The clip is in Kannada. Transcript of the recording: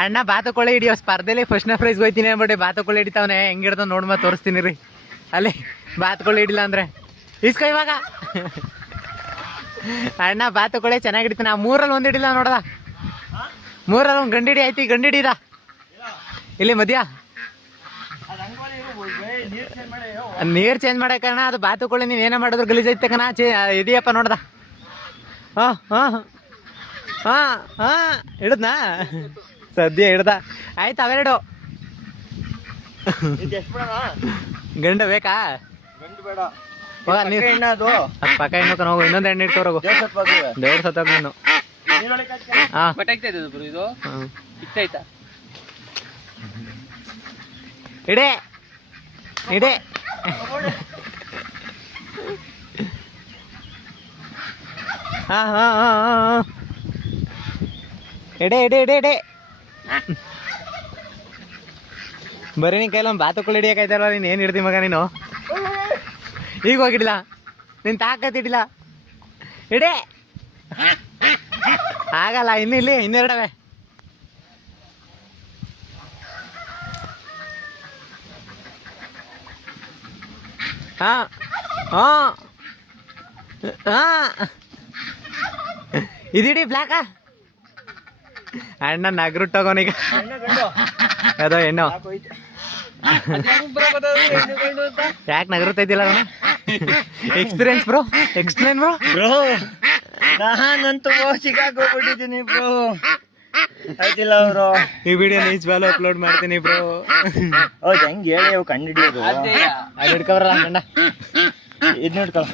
ಅಣ್ಣ ಬಾತುಕೋಳಿ ಹಿಡಿಯೋ ಸ್ಪರ್ಧೆಲಿ ಫಸ್ಟ್ ಪ್ರೈಸ್ ಹೋಯ್ತೀನಿ ಅಂದ್ಬಿಟ್ಟು ಬಾತುಕೋಳಿ ಹಿಡಿತಾವನೆ ಹೆಂಗ್ ಹಿಡ್ದ ನೋಡ್ಮ ತೋರಿಸ್ತೀನಿ ರೀ. ಅಲ್ಲಿ ಬಾತುಕೋಳಿ ಹಿಡಿಲ್ಲ ಅಂದ್ರೆ ಇಸ್ಕೊ ಇವಾಗ. ಅಣ್ಣ ಬಾತುಕೋಳಿ ಚೆನ್ನಾಗಿ ಹಿಡಿತಾನೆ. ಆ 3ರಲ್ಲಿ 1 ಹಿಡಿಲ್ಲ ನೋಡ್ದ. 3ರಲ್ಲಿ 1 ಗಂಡಿಡಿ ಆಯ್ತು. ಗಂಡಿಡಿದ ಇಲ್ಲಿ ಮಧ್ಯ ನೀರ್ ಚೇಂಜ್ ಮಾಡಕಣ್ಣ. ಅದು ಬಾತುಕೋಳಿ ನೀವ್ ಏನ ಮಾಡಿದ್ರು ಗಲೀಜ್ ಐತೆ ಕಣ. ಇದೆಯಪ್ಪ ನೋಡ್ದ. ಹಾ ಹಾ ಹಾ ಹಾ ಹಿಡ್ದನಾ ಸದ್ಯ ಹಿಡ್ದ. ಆಯ್ತು ಅವೆರಡು ಗಂಡ ಬೇಕಾ? ಪಕ್ಕ ಇನ್ನು ಹೋಗು. ಇನ್ನೊಂದು ಎಣ್ಣೆ ಇಟ್ಕೋರೋಗು. ದೇವ್ರ ಸತ್ತೋಗ ನೀನು. ಇಡೆ ಇಡೆ ಹಾ ಹಾ ಹಾ ಹಾ ಎಡೆ ಎಡೆ ಎಡೆ ಎಡೆ ಬರೀ ನಿನ್ ಕೈಲ ಬಾತುಕೋಳಿ ಹಿಡಿಯಕಾಯ್ತಾರಲ್ಲ. ನೀನ್ ಏನ್ ಹಿಡ್ದಿ ಮಗ ನೀನು? ಈಗ ಹೋಗಿಡಿಲ್ಲ ನೀನ್ ತಾಕತ್ತಿಡಿಲ್ಲ. ಇಡೆ ಆಗಲ್ಲ. ಇನ್ನು ಇಲ್ಲಿ ಇನ್ನೆರಡವೆ. ಹಾ ಹಾ ಹಾ ಇದಿಡಿ ಬ್ಲಾಕ. ಅಣ್ಣ ನಗ್ರುಟ್ಟೋಗೋನೀಗ. ಅದೋ ಹೆಣ್ಣು ಯಾಕೆ ನಗರುತ್ತೈತಿಲ್ಲ? Experience bro. Explain bro. ನಾನಂತೂ ಸಿಕ್ಕಾಕೋಗ್ಬಿಟ್ಟಿದ್ದೀನಿ ಬ್ರೋ. ಆಯ್ತಿಲ್ಲ ಬ್ರೋ. ಈ ವಿಡಿಯೋ ನಿಜವಾಗ್ಲೂ ಅಪ್ಲೋಡ್ ಮಾಡ್ತೀನಿ ಬ್ರೋ. ಹೌದು ಹೆಂಗೆ ಹೇಳಿ ಕಂಡು ಹಿಡಿಯೋದು? ಅದು ಹಿಡ್ಕೊಬರಲ್ಲ ಗಂಡ. ಇದನ್ನ ಹಿಡ್ಕೊ.